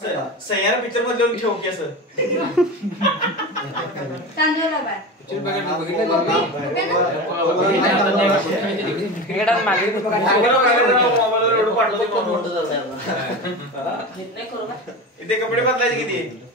सह्यारा picture मध्ये येऊन ठेवू की असं चांदूला बाय पिक्चर बघितलं क्रिकेटात मागे मोबाईलवर एवढं पाठवतो इथे कपडे बदलायचे किती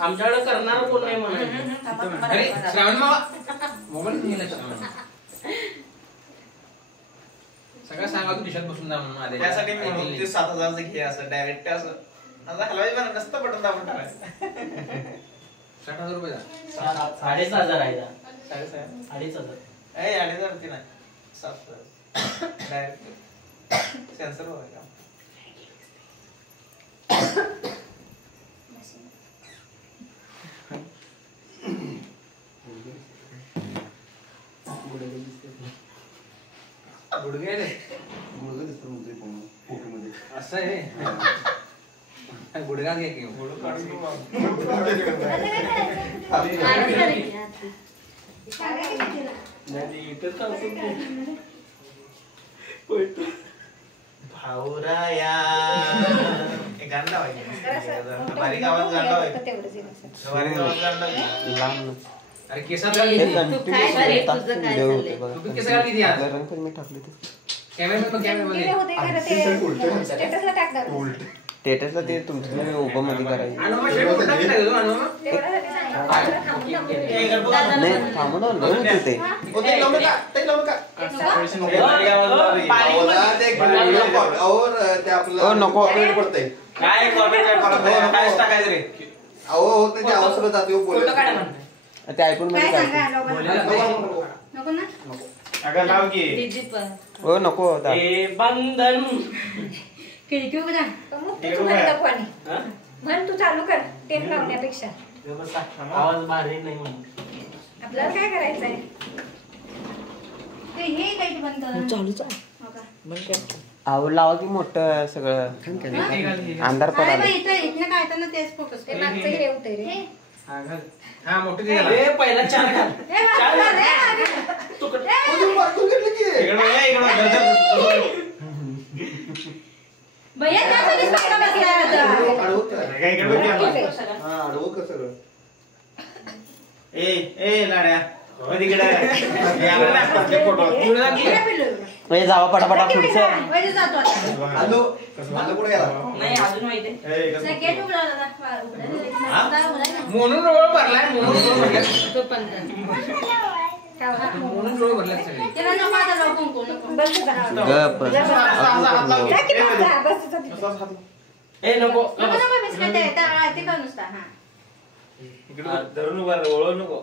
आमच्याकडे करणार कोण नाही म्हणून श्रावण मोबाईल सगळं सांगा तू दिशात बसून जा म्हणून त्यासाठी मी म्हणून ते 7,000चं घे असं डायरेक्ट असं आता हलवायचं पण कसं बटन दाबून टाकायचं 60,000 रुपये 6,500 आहे 2,500 2,500 ए 2,500 ती नाही 7,000 डायरेक्ट सेन्सर बघायचा गुडघे रे गुडघे दिसतो म्हणतोय फोटोमध्ये असं आहे गुडघा घे की भाऊराया गाणं लावायचं बारीक आवाज गाणं लावायचं बारीक आवाज गाणं लावायचं अरे केसात घाल किती तू केस घाल किती यार रंग पण मी टाकले ते कॅमेरामध्ये स्टेटसला टाकणार स्टेटसला ते तुमचं तुम्ही उभं मध्ये करायचं अनुमा शेट कुठं टाकलाय तू अनुमा नाही थांबू ना होते ते नको काय टाकायचं रे अहो होत नाही ते अवसर जाते ते ऐकून मध्ये काय नको ना अगं लाव की हो नको हे बंधन खिडकी उघडा म्हण तू चालू कर टेप लावण्यापेक्षा आवाज भारी नाही म्हणून आपल्याला काय करायचंय ते हे काही बंद चालूच अहो लावा की मोठं सगळं अंधार पडाला इथनं काय ना तेच फोकस ते मागचं हे होतंय रे हा मोठं घे ए पहिला 4 घाल भैया त्यासाठीच पकडा बसलाय आता ए लाड्या फोटो म्हणजे जावा पटापटा पुढचं नाही अजून माहिती म्हणून रोळ भरलाय म्हणून रोळ भरलाय सगळे ए नको धरून ओळख नको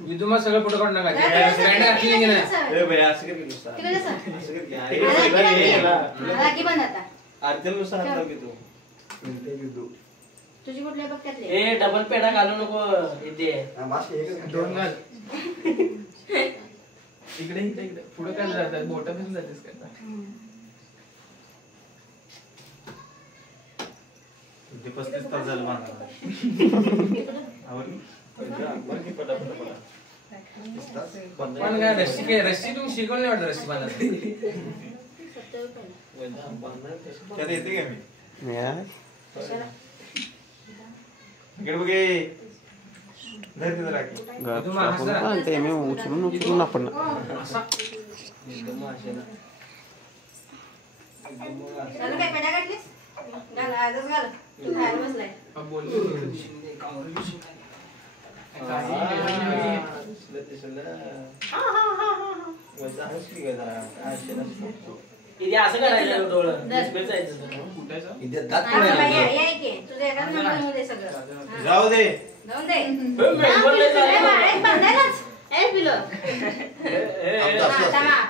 विदुमा सगळं फोटो काढून टाकायचे तुझी कुठल्या बघतातले ए डबल पेडा घालू नको इथे दोन घाल इकडे पुढे काय जातात बोट पण जातेस काय 35 तास झालं पण काय रस्सी तुम्ही शिकवलं नाही वाटत रस्सी बांधायला त्यात येते का मी इकडे बघे ते मी उचलून आपण काय पेढा काढलीस घाल आजच घाल तू खायला बसलाय इथे असं करायचं डोळं जाऊ दे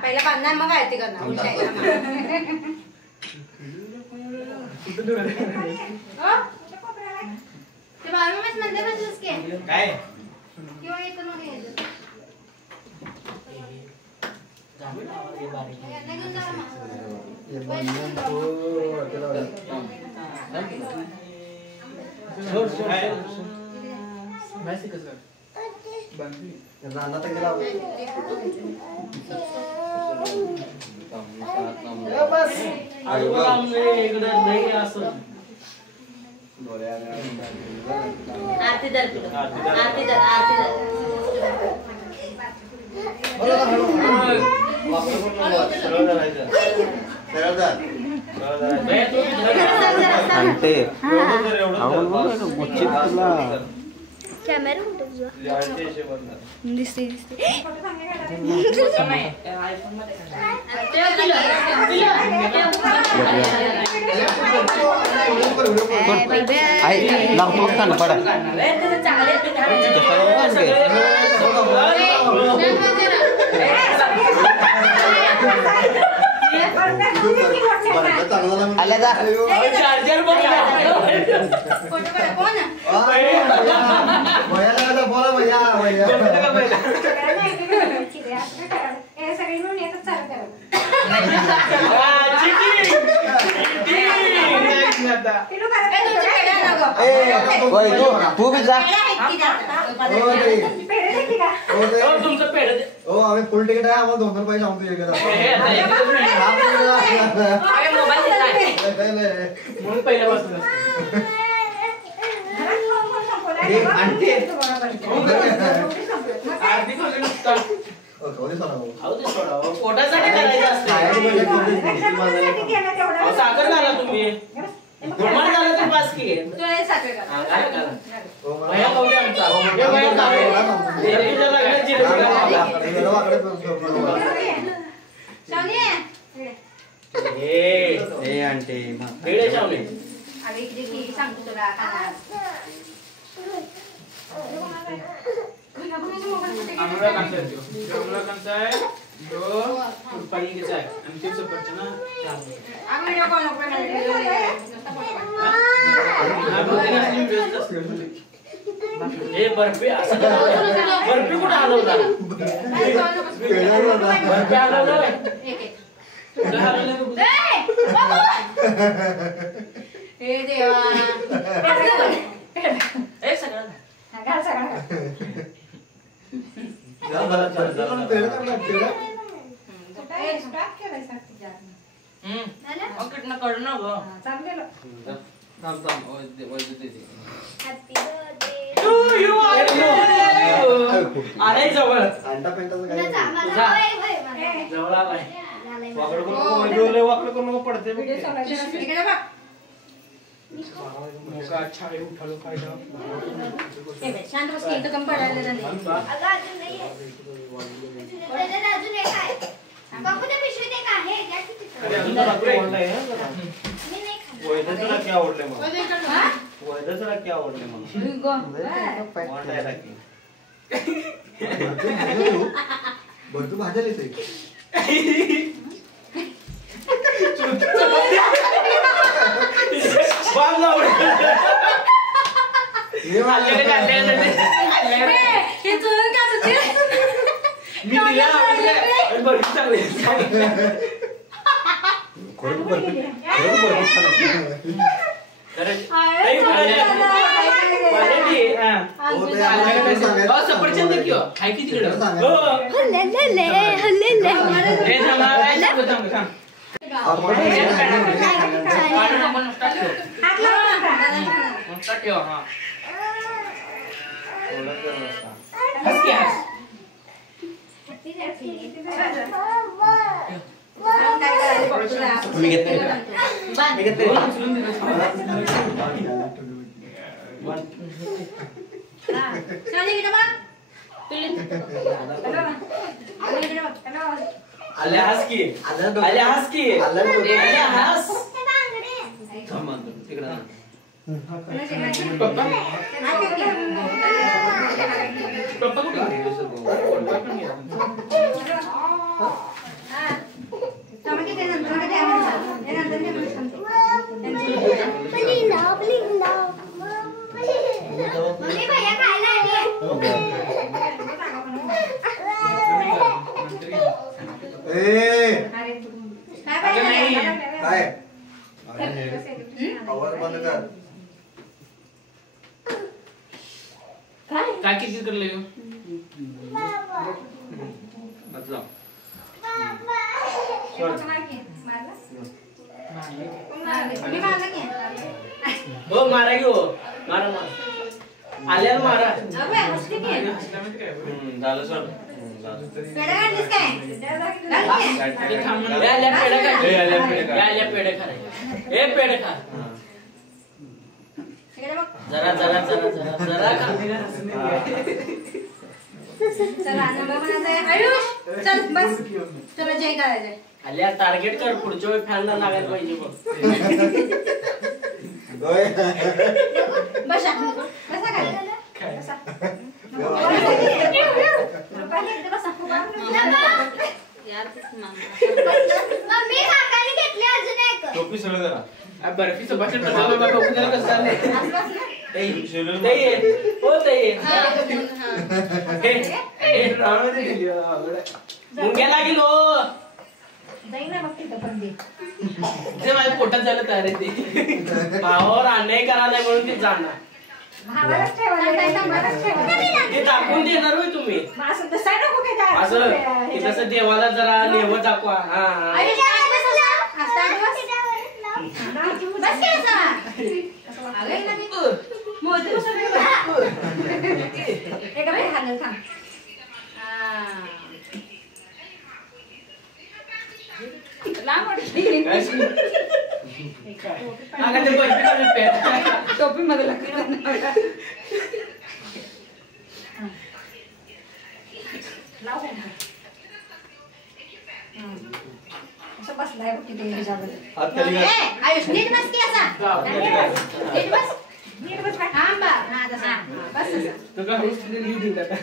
पहिला बांधणार मग आहे ते करणार ते बारा महिन्यात मध्ये बसलंस की काय किंवा येतं मग नाना तर गेला नाही असं आरती दर आरती दर आरती అంటే कॅमेरा कुठे तुझा दिसते दिसते लागतो का ना पडा आले जा चार्जर बोला भैया भैया तू भी जा तुमचं पेड हो आम्ही फुल तिकीट आहे आम्हाला 2 रुपये सांगतो म्हणून पहिल्यापासून पोटासाठी करायचं असतं साखर घाला तुम्ही प्रमाण झालं तर पास की सांगतो तुला अनुरागांचा आहे जो फुलपाईचा आहे आणि ते सफरचंद हे बर्फी असं बर्फी कुठं हलवला बर्फी हलवलं हे देवा एक सगळं अरे जवळ जवळ आलाय वाकडं करून पडते अच्छा आहे उठालो फायदा शांत बस की कम पडायला नाही अजून एक आहे बाबू ते पिशवीत एक आहे द्या की तिथं. मी नाही खाणार. वैद्यला क्या आवडले मग वैद्यला क्या आवडले मग वाटायला की भरतू भाज्या लिहिते मी सफरचंद किंवा हाय किती मम्मी भैया खायला आली काय आवाज बंद कर काय किती करले ह्यो? बदला. मी मारलं की. हो मारा घेऊ मारा मारा आल्याला मारा अबे, हसली की. झालं सोड. पेढा काढलीस काय? घाल की. ते थांब म्हणलं. या, आल्या पेढे खा. ए, आल्या पेढे खा. या, आल्या पेढे खा रे. ए पेढे खा इकडे बघ. जरा जरा जरा जरा जरा खा चला, नंबर म्हणायचा आहे. आयुष, चल बस. तुला जय करायचंय. आल्या टार्गेट कर पुढच्या वेळी फॅनला लागायला पाहिजे बघ बसा. बसा काय? बसा. रुपाली, इकडे बसा. मम्मी काकाने घेतली अजून एक. टोपी सोड जरा. बर्फीचं बकेट बसवलं बघा कुणाला कसं झालंय असं बस ना. शिवलेलं ताई आहे. हो ताई आहे. मुंग्याला गेलो जाई ना बघ तिथं पण दे. ते माझ्या पोटात झालं तयार आहे ते भावावर अन्याय करा नाही म्हणून ते जाणार भावालाच ठेवायला नाही, संभाळाच ठेवायला. ते दाखवून देणार होय तुम्ही मग असं तसं नको काय काय? असं की जसं देवाला जरा नेव दाखवा हा आयुष, काय बसला? असं आठ बस. बस की असं. अगं, ना मी. मोती बसवलं की बस. एका बाई हालत थांब. लांब वाटते. अगं ते बर्फी खाली पेट. टोपी मध्ये लागलं. लाव का? असं बसलाय बघ तिथे ह्याच्यामध्ये. हात खाली घाल. ए, आयुष, नीट बस की असा. नीट बस. नीट बस. थांब बा. हा, तसा. बस तसा. तो का हळूच तिथे लिहू देऊ आता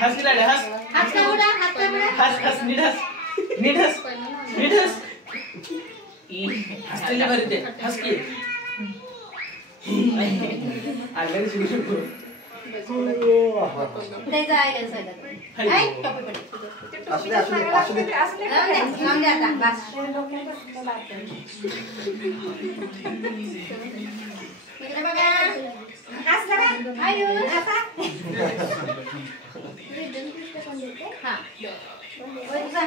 हस की लाड्या हस हात का उडा, हात का उडा. हस हस नीट हस नीट हस नीट हस हसलेली बरी ते हस की आगरी सुरू शकतो ते जायला सगळं. ऐ, टोपी पडली. असू दे, असू दे, असू दे. जाऊ दे, जाऊ दे आता. बस. इकडे बघा. हसलं का? आयुष, हसा. हा. ओय, तुझा.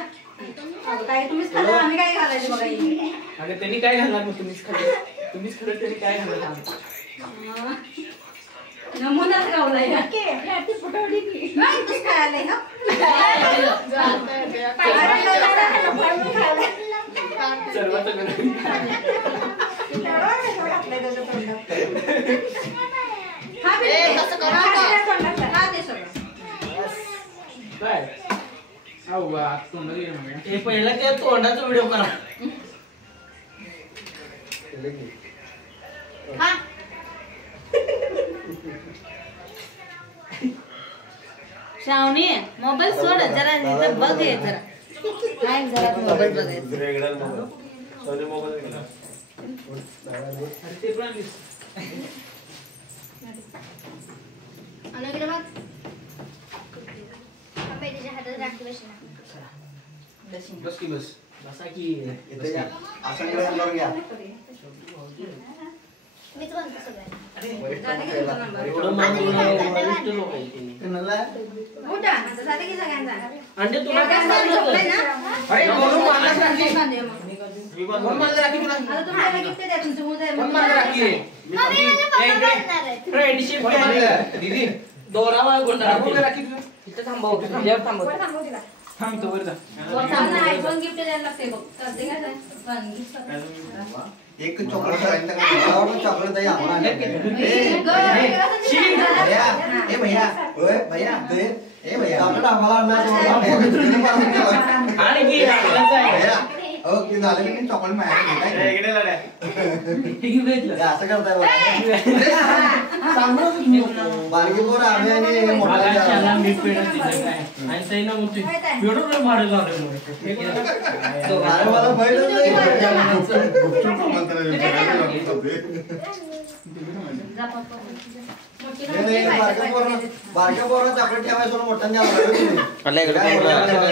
काय तुम्हीच खाल्लं, आम्ही काय घालायचं बघा हे. अगं त्यांनी काय घालणार मग तुम्हीच खाल्लं त्यांनी काय घालणार नमुनाच गावलाय ना. ती फुटवली की. नाही, तूच खायला ना. सर्वात काय हे पहिला त्या तोंडाचा व्हिडिओ करा श्रावणी मोबाईल सोड जरा इथं बघ हे जरा काय जरा मोबाईल बघायचं वेगळा मोबाईल. सोनी मोबाईल वेगळा. ते पण अनुग्रह बघ. मम्मी तुझ्या हातात राखी बसणार. बस की बस बसा की इथे या. असं करून घ्या. मीच म्हणतो सगळ्यांना. एवढं मान वरिष्ठ लोक आहेत ते. उठा, आता झालं की सगळ्यांचा. अंडे तुला काय झोपलंय सांगितलं ना? अरे म्हणून मानच राखी बांधूया मग. कोण मानलं राखी तुला आता तुम्हाला gift द्या, तुमचं मुलं आहे. कोण मानलं राखी मम्मी मला पप्पा बांधणार आहेत. फ्रेंडशिप दीदी दोरा वाळगुंडा राखी तुला इथं थांबव तुझ्यावर थांबव वर थांबव तिला. थांब तो वर जा त्यांना iPhone gift द्यायला लागते बघ. करते का ते? पण. एक चॉकलेट आहे चॉकलेट आहे आम्हाला भैया ए भैया ओए भैया दे ए भैया चॉकलेट आम्हाला आणायचं आणि की लागलाच आहे भैया ओ की झालं की चॉकलेट माहिती इकडे लढ्या. हे घेऊ घेतलं असं करताय सांगू बारकी पोर आम्ही आणि मागाशाला मोठा मी पेढा दिला काय आणि सैना म्हणतोय एवढं भाडं लावलं अरे मला माहितच नाही बारक्या पोरं चॉकलेट ठेवायचं सोडून मोठ्याने द्यावं लागेल तुम्ही.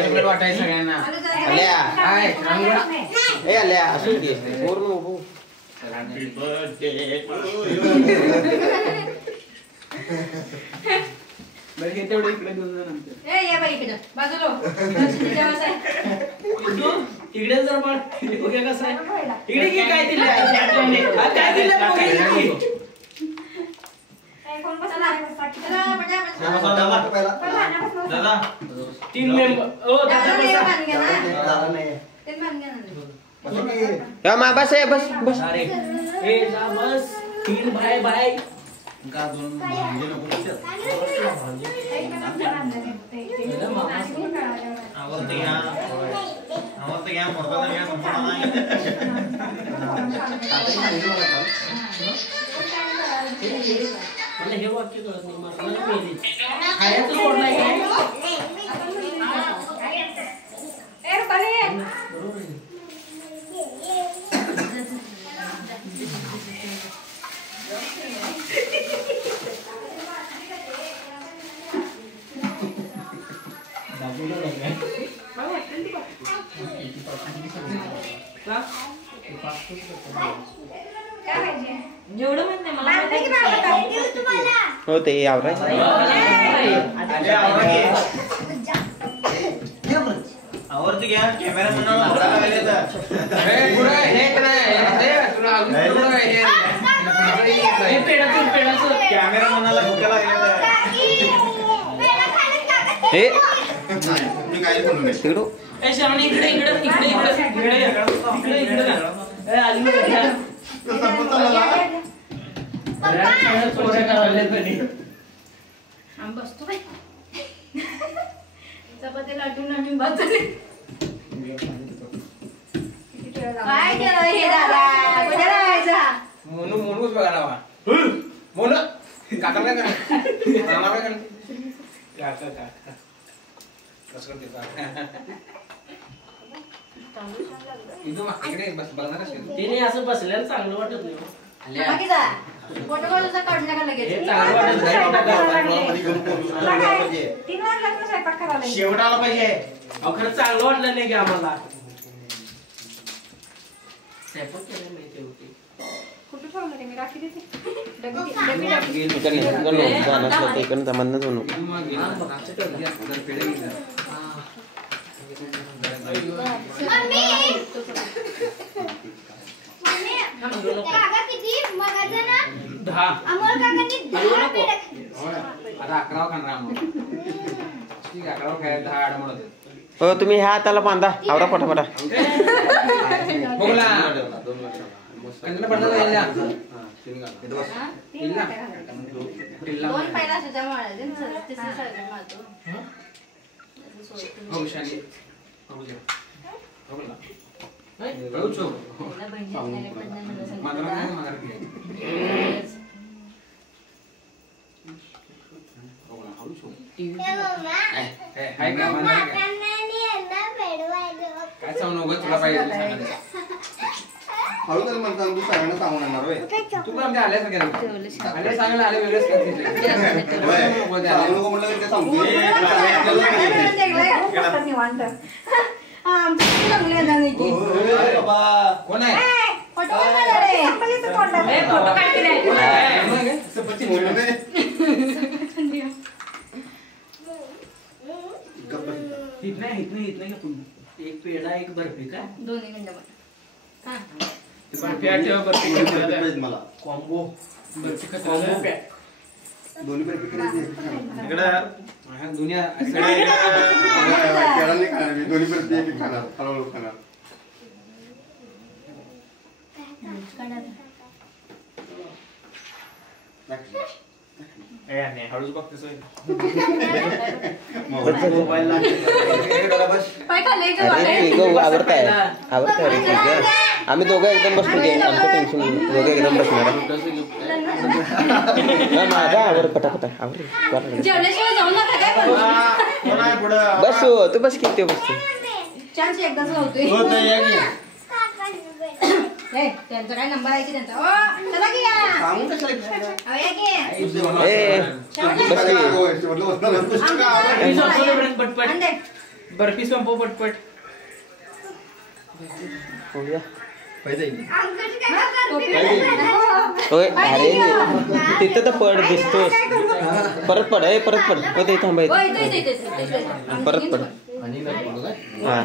चॉकलेट वाटायचं सगळ्यांना आलं हाय नाही. ए आल्या असू दे पूर्ण उभू Happy birthday to you. बरं, हे तेवढं इकडे घेऊन जा नंतर. ए या बाई इकडं बाजूला लक्ष्मी जेवायचं आहे. तू इकडे जर पण बघूया कसं आहे. इकडे घे काय दिलं काय दिलं बघूया. चला, चला, बजा, बजा. दादा 3 मेंबर ओ दादा दादा बसा. मान घ्या ना. दादा नाही ते मान घ्या ना. या मा बस आहे बस बस अरे ए जा बस 3 भाई भाई का दोन म्हणजे नको तिथे. आवडतं घ्या मोठा घ्या संपूर्ण मला हे वाक्य कळत नाही मला मेली खायचं सोडलंय काय ए रुपाली. बरोबर आहे. दाबूला लागलाय. का? काय पाहिजे? जेवढं माहित नाही मला माहिती की माहिती नाही आहे. देऊ तुम्हाला. हो ते आवरायचं आवडतं घ्या कॅमेरा म्हणाला मोठा लागले तर हे पेढाचं पेढाचं कॅमेरा म्हणाला भुका लागले हे मी काय बोलू नये. तिकडू ए श्रावणी इकडे इकडे इकडे इकडे इकडे इकडे इकडे ए आली बघ चोऱ्या करायला तरी आम्ही बसतो बाई. चपाती लाटून लाटून बस झाली. काय केलं हे दादा? कुठे राहायचा? मोनू मोनूच बघायला वा मोनू काका काय करा मामा काय करा काका काका कसं करते इकडे बस बघणारच का? तिने असं बसल्याला चांगलं वाटत नाही बाकी जा. फोटो काढूचा काढून टाका लगेच. हे चांगलं वाटत नाही. तीन वाजता स्वयंपाक करायला. शेवट आला पाहिजे अहो खरं चांगलं वाटलं नाही की आम्हाला स्वयंपाक केलं नाही ते होते कुठे ठेवलं ते मी राखी देते. इकडे जमानच म्हणू काका किती मगाचं ना 10 अमोल काकांनी 10 पेढे आता 11 खाणार आम्ही ठीक आहे 11 काय 10 आड म्हणत हो तुम्ही ह्या हाताला बांधा आवरा पटापटा बोला कंदना पडला जायला दोन पहिला सुद्धा मारायचे ना. तिसरी सारखं मारतो. हो शानी हो जा हो बोला हो चो पहिला बहिणीच्या घरात पडणार मला मात्र सांगितलं. नाही मात्र की हो बोला हो चो हाय का मात्र काय सांगू नको तुला पाहिजे हळू तर म्हणतात तू सगळ्यांना सांगून येणार होय. तू पण आमच्या आल्या सगळ्यांना आल्या सांगायला आले वेगळेच होय. सांगू नको म्हटलं तरी ते सांगतो. निवांत. आमचं चांगलं येणार नाही की. होय बाबा. कोण आहे फोटो कोण काढणार आहे? संपलीचं तोंडात. फोटो काढते नाही. बोलू नये. इथनं का पुन्हा एक पेढा एक बर्फी का दोन्ही मिनिटं. बर्फी आठव बर्फी पाहिजे मला. कॉम्बो बर्फी का कॉम्बो पॅक. दोन्ही पैकी करायचे. इकडं दुनिया केळं नाही खाणार मी. दोन्ही पैकी एक खाणार. हळूहळू खाणार. हळूच बघतेस मोबाईल पाय खाल्ले का अरे बाहेर? ठीक आहे आवडताय आवडताय रे ठीक आहे आम्ही दोघं एकदम बसतो की आमचं टेन्शन दोघं एकदम बसणार माझा आवड पटापटा आवड जेवल्याशिवाय जाऊ नका काय पण. कोण आहे पुढं बस तू बस किती बसतो चान्स एकदाच लावतोय. हे, त्यांचा काय नंबर आहे की त्यांचा? ओ, चला की या. सांगू कशाला अहो, या की. ए बस की पटपट अंडे. बर्फी संपव पटपट होऊया होय अरे तिथं तर पड दिसतोस परत पड परत पड ते थांबायचं परत पड हा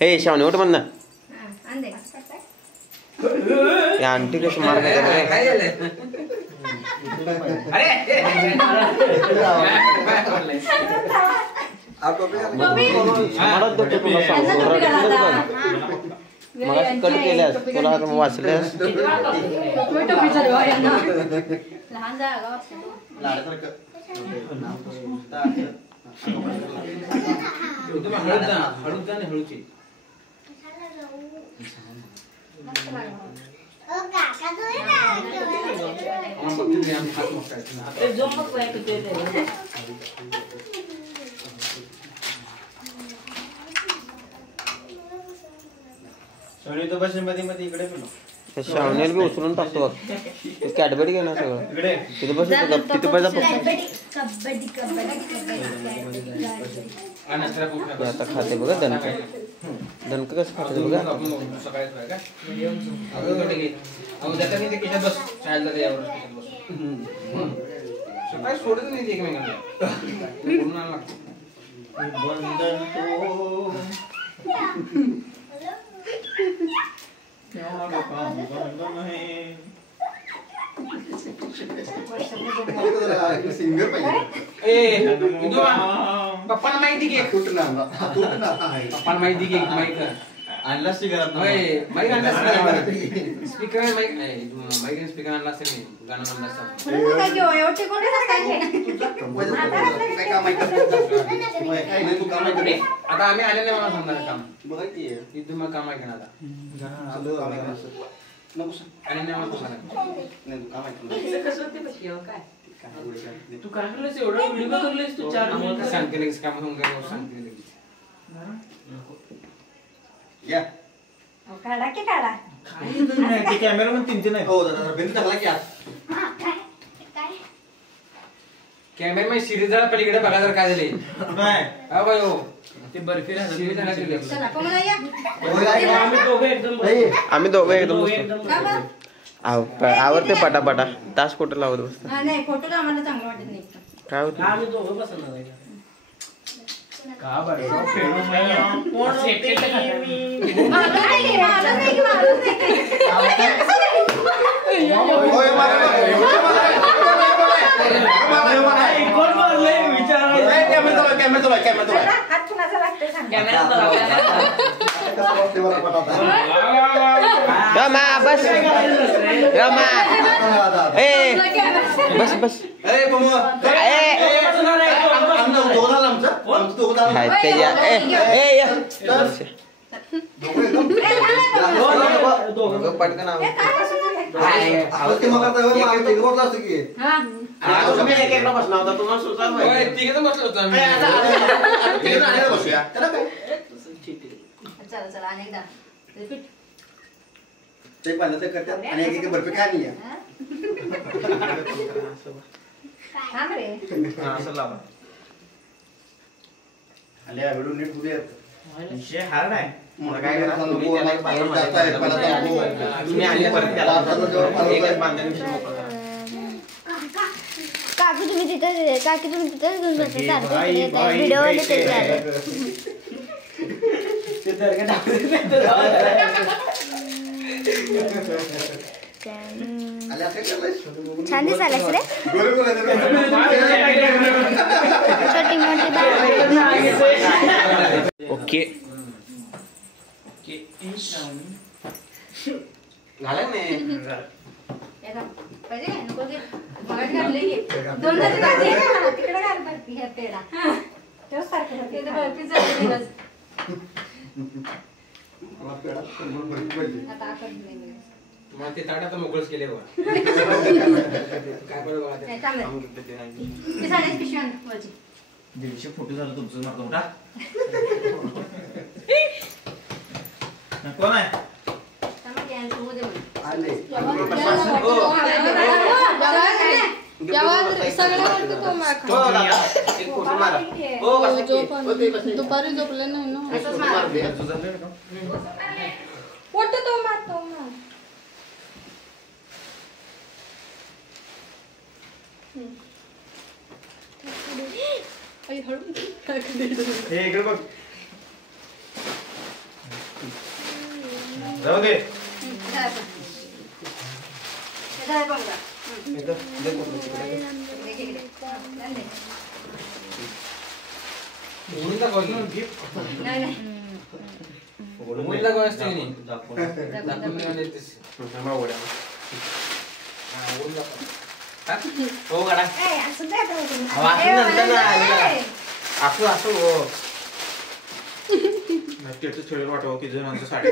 ए शावणे उठ म्हण ना या आंटी कसं मार काय झालंय मला कट केल्यास तुला वाचल्यास हळूची शावणेल बी उचलून टाकतो बघ कॅडबरी घे ना सगळं तिथे बस तिथे बस आता खाते बघा दणक दणक कसं खाते बघा सकाळी सोडत नाही एकमेकांना पप्पाला माहिती घे पप्पाला माहिती घे माईक आणला घरात माईक आणला स्पीकर माईक माईक स्पीकर आणला असेल नाही गाणं म्हणलं आता आम्ही आले नाही मला सांगणार काम बघा की इथून मग काम आहे का आता आणि नाही मला तू काय करलेस एवढं व्हिडिओ करलेस तू 4 मिनिट सांगते लगेच काम होऊन गेलं सांगते लगेच या कॅमेरामन 3 नाही हो दादा बिल टाकला की आज कॅमेरामॅन सिरीज झाला पलीकडे बघा जर काय झाले काय हा बाई हो ते बर्फी सिरीज झाला की लगेच. आम्ही दोघं एकदम आवडते पटापटा तास फोटो लावत बसतो नाही फोटो आम्हाला चांगलं वाटत नाही काय होतं आम्ही दोघं बसणार आहे का बरं कोण सेटेल रमा बस रमा ए बस बस पटकन होय, तिघं बसलो होतो आम्ही. चला चला अनेकदा रिपीट ते पाण्याचं करतात आणि एक बर्फी काय नाही थांब रे असं लावा आले व्हिडिओ नीट होऊ देत विषय हार्ड आहे मला काय करा तुम्ही त्याला एक बाजूला जाता येत, मला तुम्ही आणि परत त्याला एकच बांधणी काकू तुम्ही तिथे घेऊन बसता व्हिडिओ छान दिसायलास रे छोटी मोठी ओके झालं नाही पाहिजे नको घे मगाशी घातले घे दोन घातले ना तिकडे घाल बर्फी ह्या पेढा तेच सारखं ते बर्फी झाली दिवस आता आकड नाही मग ते ताट आता मोकळच केले बघा काय बरं बघा ते. नाही चांगलं ते साडेच पिशव्या वरची 150 फोटो झालं तुमचं मारतो उठा कोण आहे त्यामुळे यांचं होऊ दे म्हणे. आले दुपारी झोपले नाही ना असंच मार. फोटो तो मार. हे इकडे बघ जाऊ दे हो गाडा असं असं हो त्याचं छेड वाटव की जणांचं साडे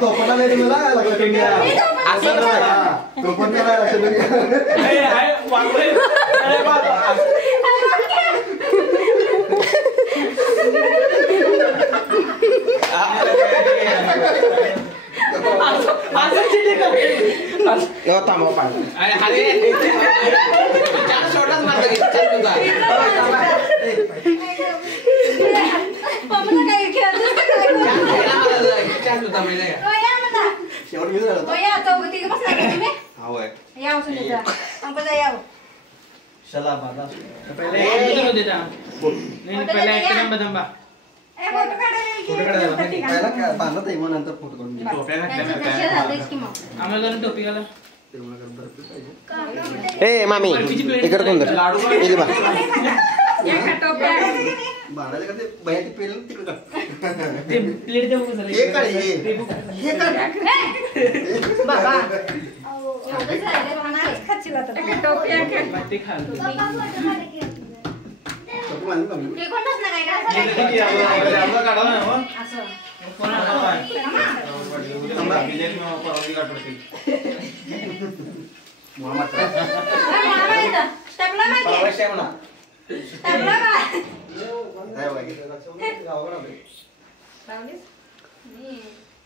तो पण नाही मला तो पण मामी इकडे कोण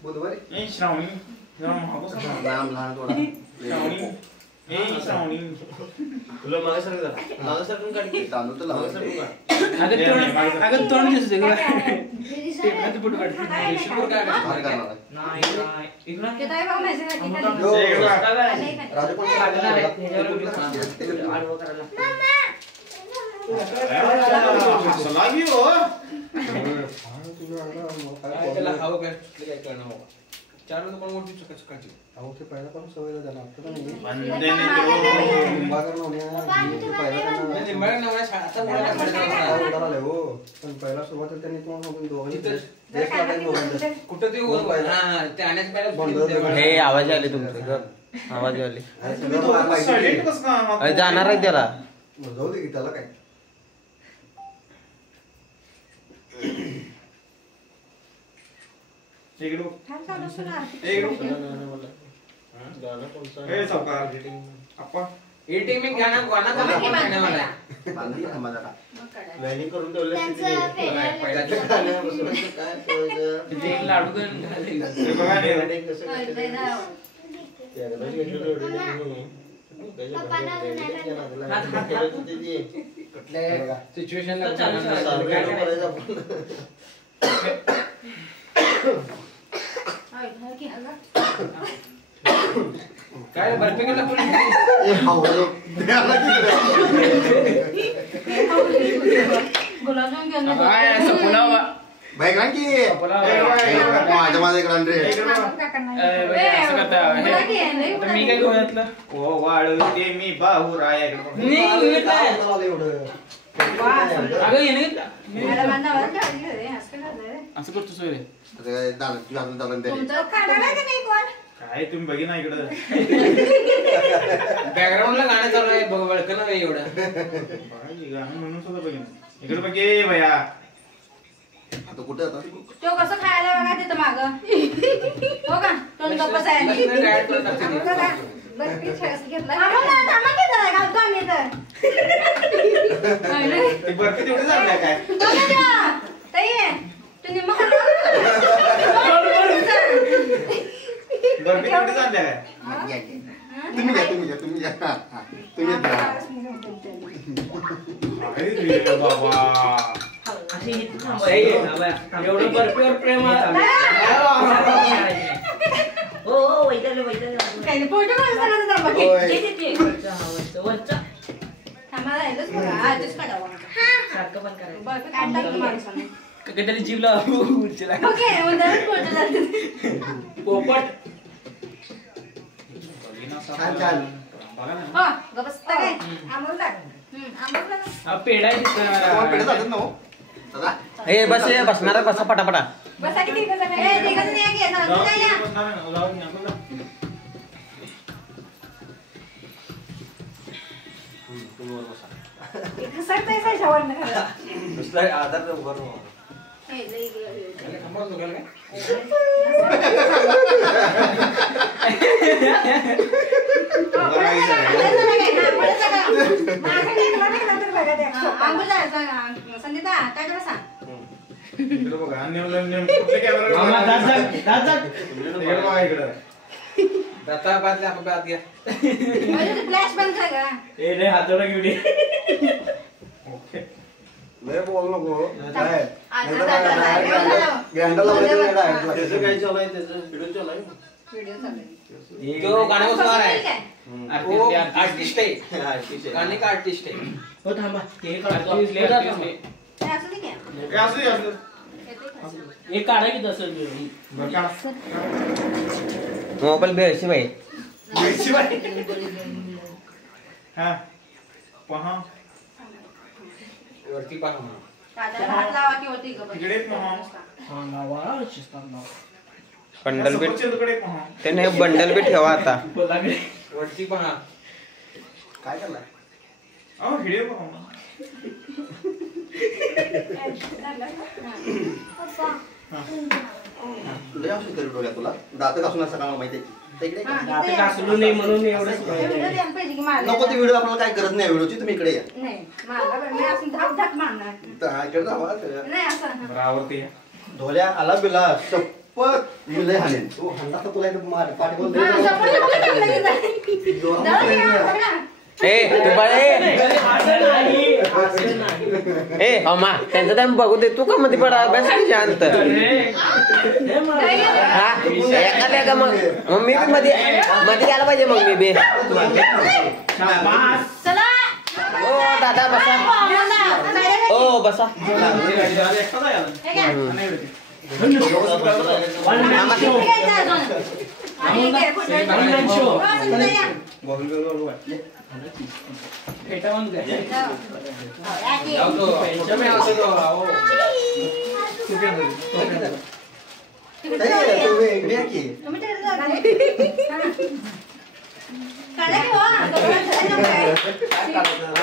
बुधवारी श्रावणी नाम लहान थोडा श्रावणी तुला मागे सर मागे सरकून काढ की तांदूळ तर मागे सरकून काढ अगं तोंड दिसते का टेपला ते फोटो काढ शुगर काय करणार नाही इकडं काय बघ मेसेज राजू कोण सलामी हो त्याला हवं काय करणार बाबा चार लोक कोण मोठी चकाचकाची अहो ते पहिला पण सवय झाला आता तर नाही वंदे ने उभा करून पहिला निंबाळ्या नवऱ्या आता मुलाला हो पण पहिला सुरुवातीला त्यांनी तुम्हाला दोघांनी कुठं ते ते आणण्याच्या पहिला हे आवाज आले तुमचे आवाज आले सडेट कसं काम जाणार आहे त्याला जाऊ दे की त्याला काय इकडे सावकार अप्पा एटीएम में गाना गाना का गाना वाला बांधली आम्हाला लाईनिंग करून ठेवलं पहिला ते लाडू करून घाले बघा ने कुठल्या सिच्युएशनला काय बर्फी केला कोणी गुलाबजाम घेऊन काय असं पुलाव बाईक की माझ्या माझ्या इकडे असं करता मी काय घेऊन घेतलं ओ वाळते मी बाहुरायाकडे अगं येणे मला मानणार का असं काय असं करतो सोय रे. तुमचं खाणार आहे का नाही कोण? काय तुम्ही बघी ना इकडं बॅकग्राऊंडला गाणं चालू आहे बघ वळखं ना काही एवढं गाणं म्हणून सुद्धा बघी इकडे बघे भया. आता कुठे आता तो कसं खायला बघा तिथं माग हो का तोंड गप्पच आहे बर्फी घेतला घालतो आम्ही तर ती बर्फी तेवढी झाली काय ताई तू निम्मा बर्फी तेवढी झाली काय तुम्ही घ्या तुम्ही घ्या बाबा एवढं बर्फीवर प्रेम आहे. हो वैतागले काही फोटो सारखं पण करायचं. काहीतरी जीव लाव पोपट पेढा आहे तिथं. पेढे जातात ना हो दादा ए बस ये बसणार बसा पटापटा. बसा किती आधार संगीता काय बसा फ्लॅश बंद कर हातोडा घेऊन ये. लय बोल नको काय त्याचं काय चालू आहे त्याचं व्हिडिओ चालू आहे तो गाणं बसणार आहे आर्टिस्ट आहे आर्टिस्ट आहे. गाणे का आर्टिस्ट आहे हो थांबा हे काढतो. हे काढा की तसं मोबाईल बेळशी बाई. हा पहा वरती पहा हात लावा की होती इकडे पहा बंडल बी समोरच्याकडे पहा त्याने बंडल बी ठेवा आता. वरती पहा काय करणार अहो व्हिडिओ पहा लय औषध करू डोळ्या तुला दात घासून असं का माहिती आहे इकडे आता घासलो नाही म्हणून एवढं नको ते व्हिडिओ आपल्याला काय गरज नाही व्हिडिओची तुम्ही इकडे या नाही मी असं धाक धाक मारणार इकडे जावा नाही असं आवडते धोल्या आला बिला शपथ मी लय हाणेन तू हल्ला तर तुला इथं मार पाठ बोल ए तू बाळे ए अम्मा त्यांचं टाइम बघू दे तू का मध्ये पडा अभ्यास शांत. हा एखाद्या का मग मी बी मध्ये गेला पाहिजे मग मी बी. चला ओ दादा बसा. ओ बसा.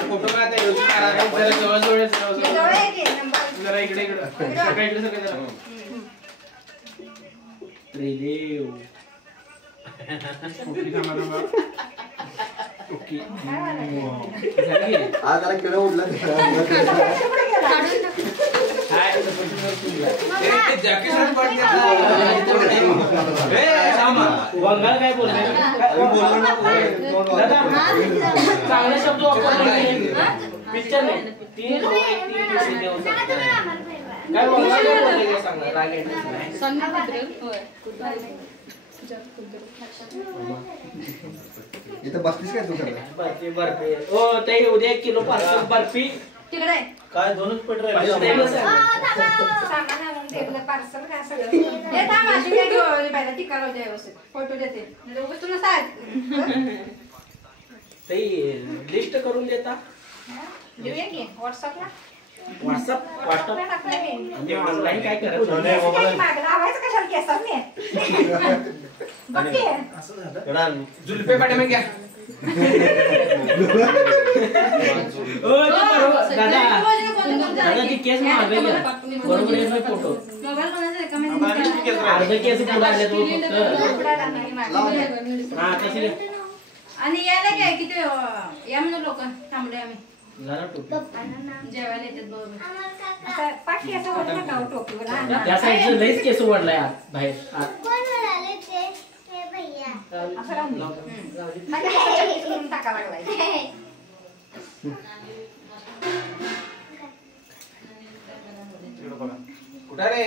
फोटो काढता जरा इकडे आज जरा किडा उडला बंगाल काय बोलते चांगले शब्द पिक्चर नाही काय इथं बसलीस काय तू करता बर्फी बर्फी ओ ताई उद्या 1 किलो पार्सल बर्फी तिकडे काय दोनच पेट राहिले पार्सल काय सगळं हे थांब अशी काय घेऊन पाहिजे टिका लावते व्यवस्थित फोटो देते म्हणजे उगाच तुला सांग ताई लिस्ट करून देता देऊया की व्हॉट्सअपला व्हॉट्सअप आणि ऑनलाईन काय करायचं लावायचं कशाला केसात नाही बघ की. जुल्फे पाटे मग घ्या दादा ती केस मागे घ्या बरोबर येत नाही फोटो मोबाईल कोणाचा आहे का माहिती? अर्धे केस पुढे आले तो फक्त हा तसे घ्या. आणि यायला काय किती या म्हणून लोक थांबले आम्ही जरा टोपी जेवायला येतात बरोबर असं पाठी असं होत नका हो टोपीवर लहान. त्या साईडचं लईच केस वाढलाय आत बाहेर आत. असं राहून दे. माझ्या केसाच्या piece करून टाकावं लागलाय. कुठं रे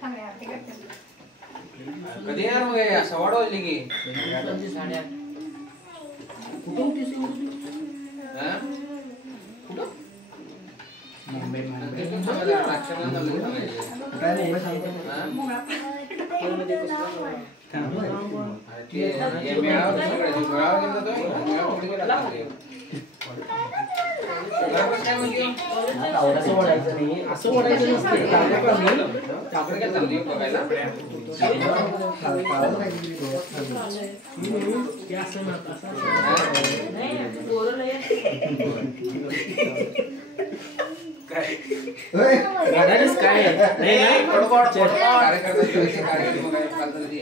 थांब रे, आरती करते. कधी येणार मग हे? 8:15 वाजले की कुठं होतीस एवढी? हा? मुंबई तुमच्यामध्ये राजकारण झालं का नाही? काय मुंबई सांगतो हा? अरे ते हे मेळावा तर सगळ्याचे. मेळावा गेला होता तो? मेळावा कुठे गेला होता रे? मेळावा काय म्हणते? असं ओढायचं नाही असं ओढायचं नसते आपण काय चालली बघायला? ते असं म्हणतात रडायलाच काय नाही नाही कार्यक्रम बघायला चालतं ते.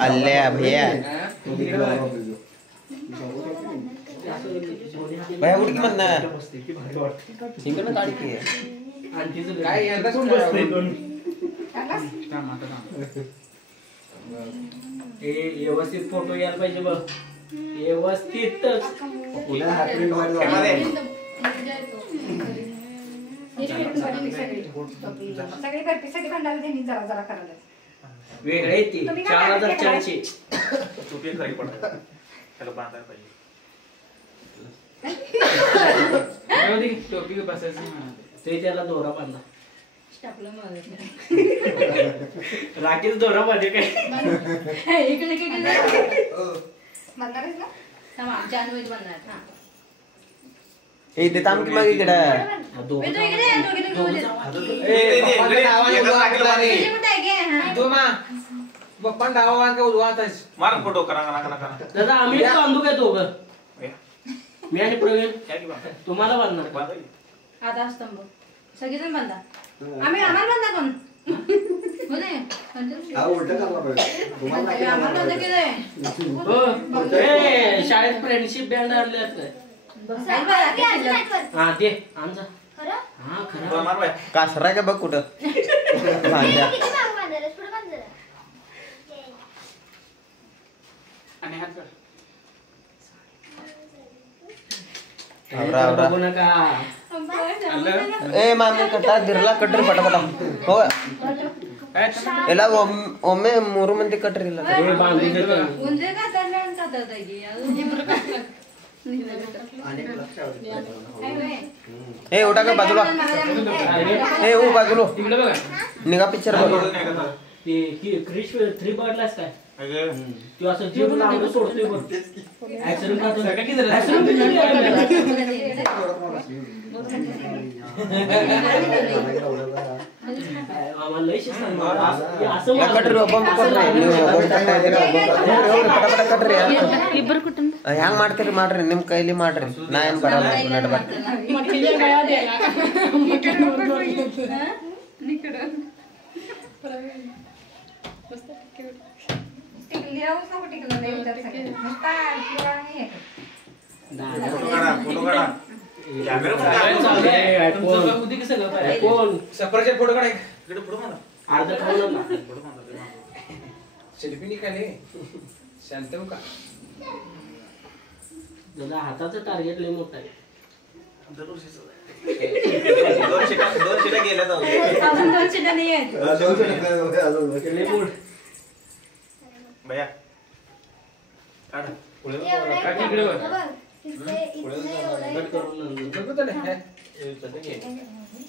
अल्ल्या भैया भैया उडकी म्हणणार इकडनं काढ की काय यंदाच व्यवस्थित फोटो यायला पाहिजे बघ व्यवस्थितच पुण्या हॅपी मध्ये सगळी करते सगळी भांडायला त्यांनी जरा जरा करायला. वेगळे येते 4004चे टोपी खाली पडतात त्याला बांधायला पाहिजे टोपी बसायचं ते त्याला दोरा बांधला राखीच दोरा बांधे काय इकडे म्हणणारच ना जानवरी म्हणणार. हा ए ते थांब की मग इकडं पण डावा का उजवा मार फोटो करा दादा आम्ही बांधू काय दोघं मी आणि प्रवीण तुम्हाला बांधणार आता स्तंभ सगळेजण बांधा आम्ही आम्हाला बांधा कोण शाळेत फ्रेंडशिप बँड आणले हा ते आमचा हा खरं कासरा का बघ कुठं आणि हात कर बघू नका ए मामी कटा दिरला कटर पटापटा हो एला ओमे मोरू म्हणते कटरीला उंदे का दरम्यान का दरदागी ए उठा का बाजूला ए ओ बाजूला तिकडे बघा निघा पिक्चर बघ ते क्रिश 3 बर्डलाच काय तू असं जीव लांब सोडतोय बघ ऍक्सिडेंट होतो सगळं किती आम्हाला लय शिस्त असं कटर बंब ಕೊಡ್ರಿ ನೀವು ಪಟಾಪಟ ಕಟ್ರಿ ಇಬ್ಬರು ಕುಟುಂಬ ಹ್ಯಾಂಗ್ ಮಾಡ್ತೀರಿ ಮಾಡ್ರಿ ನಿಮ್ ಕೈಲಿ ಮಾಡ್ರಿ ನಾ ಏನ್ ಬರಲ್ಲ ನಡ್ಬಾರ सफरचंद फोटो काढ इकडे पुढे म्हणा अर्ध खाऊन ना सेल्फी निघाले शांतम का दादा हाताचं टार्गेट लय मोठं आहे दोन शिटा गेल्या जाऊ अजून 2 शिटा नाही आहेत लय मोठ भैया काढ पुढे इकडे बघ कट करून बघू तर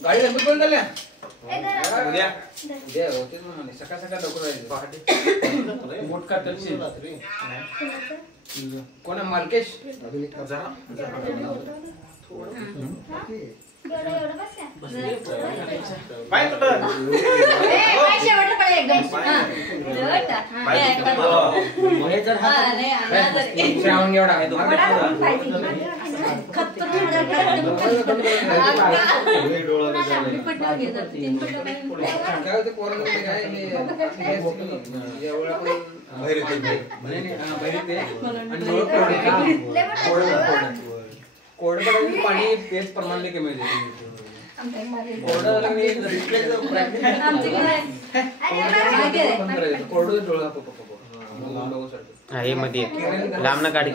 गाडी लंबी कोण झाल्या उद्या उद्या होतेच म्हणाले सकाळ सकाळ लवकर राहिले पहाटे मोठ का तरी कोण मालकेश जरा एवढं बस का? पाय कुठं? काय शेवटला पाहिजे एकदम श्रावण एवढा आहे कोरडं पाणी तेच प्रमाण कमी हे मध्ये लांब काढी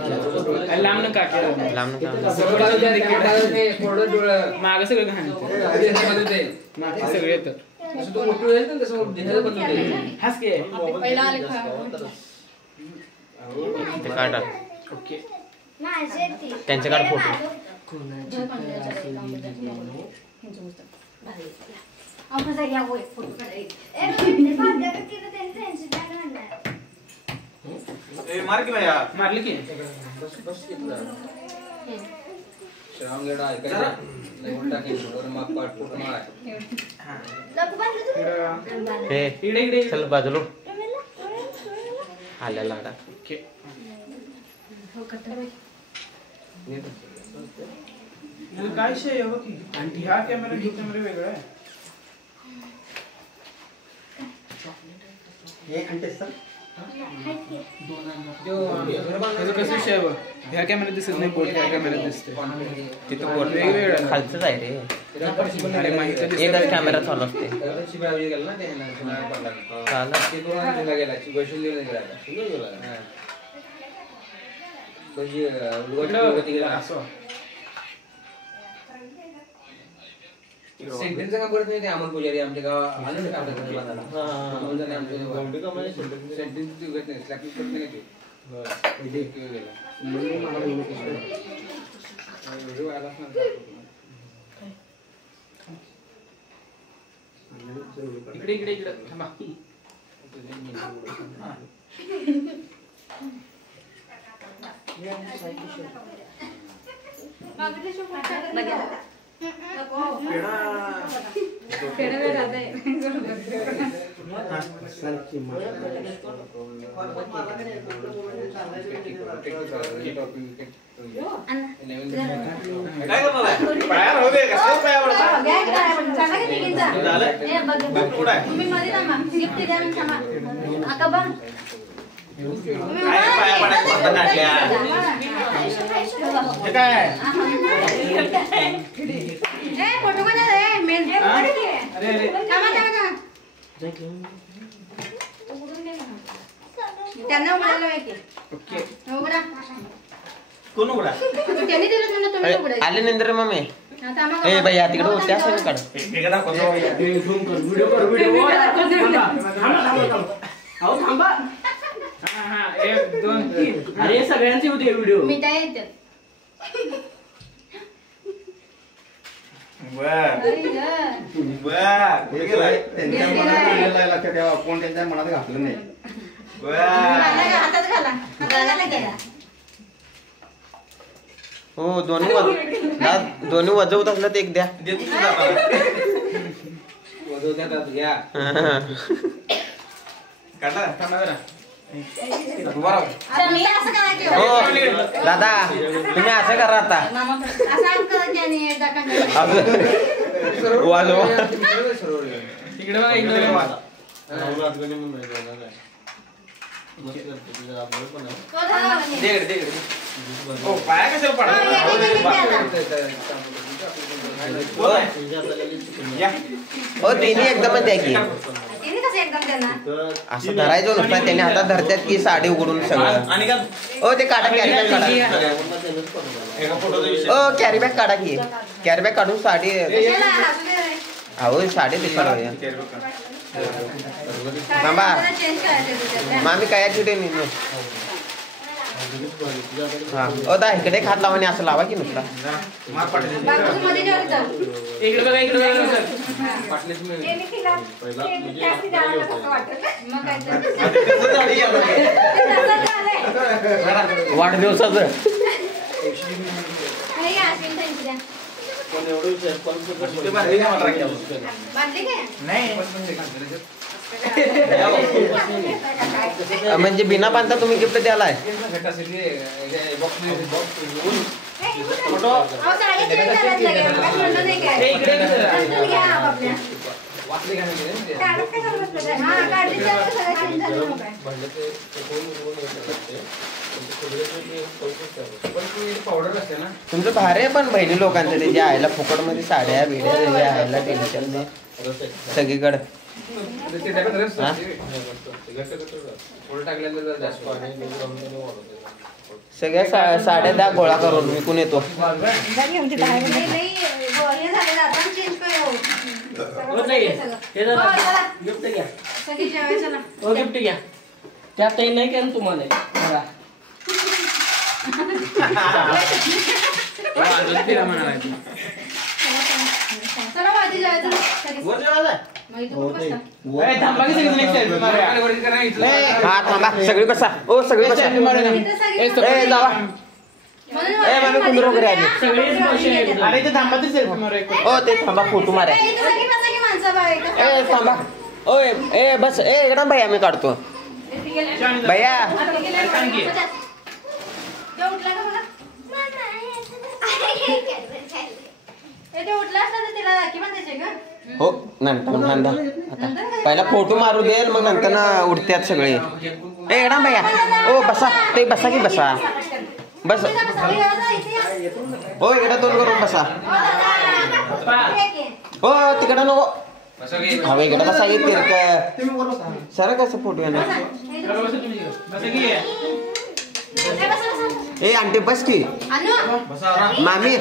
लांब काढ माग सगळं घाण सगळं येतं हाच के काढा ओके माझे ती त्यांच्याकडे फोटो मार की भैया मारली की श्रावण गेडा ऐकायचा उलटा की मग पाठ पूर्ण आहे हे इकडे चल बाजूला आल्या लाडा ओके काय शे हो की आणि ह्या कॅमेरा वेगळा आहे हे आणतेस सर कसं शे ह्या कॅमेरा दिसत नाही बोट ह्या कॅमेरा दिसते तिथं बोट खालचंच आहे रे अरे माहिती एकच कॅमेरा चालू असते शिबाई गेला ना ते चालू ते दोन गेला शिबाई गेला म्हणजे सेंटेन्स का करत नाही ते अमोल पुजारी आमच्या गावात आले काम सेंटेन्स उगत नाही स्लॅपिंग करत नाही ते गेला व्हिडिओ आलाच ना इकडे थांबा त्यांना उघडायला माहिती उघडा कोण उघडा त्यांनी दिलं म्हणून तुम्ही उघडायचं आले नंतर मम्मी आता आम्हाला ए भैया तिकडे होते असं काढ थांबा एक दोन तीन अरे सगळ्यांचे होते व्हिडिओ मिठाई येतात लक्षात ठेवा कोण त्यांच्या मनात घातलं नाही हातात घाला घालायला गेला हो दोन्ही वजवत असलं ते एक द्या हो दादा तुम्ही असं करा आता वाजवा इकडे बघा इकडे पाया कशाला पडा हो तिन्ही एकदमच द्या की असं धरायचं नुसतं त्याने हातात धरतात की साडी उघडून सगळं आणि का हो ते काढा कॅरी बॅग काढा हो कॅरी बॅग काढा की कॅरी बॅग काढून साडी अहो साडी दिसायला थांबा मामी काय कुठे नाही हा ओ दा इकडे हात लावा आणि असं लावा की नुसता इकडे बघा इकडे बघा वाढदिवसाचं एवढं विचार ते बांधली का मला राखी? बांधली काय? म्हणजे बिना बांधता तुम्ही गिफ्ट द्यालाय फोटो अहो साडी चेंज करायला लागेल काय म्हणलं नाही काय नंतर घ्या आपापल्या वाचले का नाही काढत काय करत बसले हां काढली तर सगळं चेंज झालं मग काय पावडर असते ना तुमचं भारी आहे पण बहिणी लोकांचं त्याच्या आईला फुकट मध्ये साड्या बिड्या त्याच्या आईला टेन्शन नाही सगळीकडे सगळ्या साड्या द्या गोळा करून विकून येतो हे झालं आता चेंज गिफ्ट घ्या सगळी जेवायचं ना हो गिफ्ट घ्या त्यात नाही केलं तुम्हाला चला माझी जेवायचं हा थांबा सगळी बसा ओ सगळी बसा जावा मला कुंदरू वगैरे आली अरे ते थांबा ते सेल्फी मारू एक. ओ ते थांबा फोटो मारा थांबा ओ ए बस एकदम भैया मी काढतो भैया हो नंतर आता पहिला फोटो मारू देल मग नंतर ना उडत्यात सगळे ए एकदम भैया ओ बसा ते बसा की बसा बस हो इकडे तोंड करून बसा हो तिकडे नको हवे इकडे बसा येते सर कसं फोटो येणार ए आंटी बस की मामी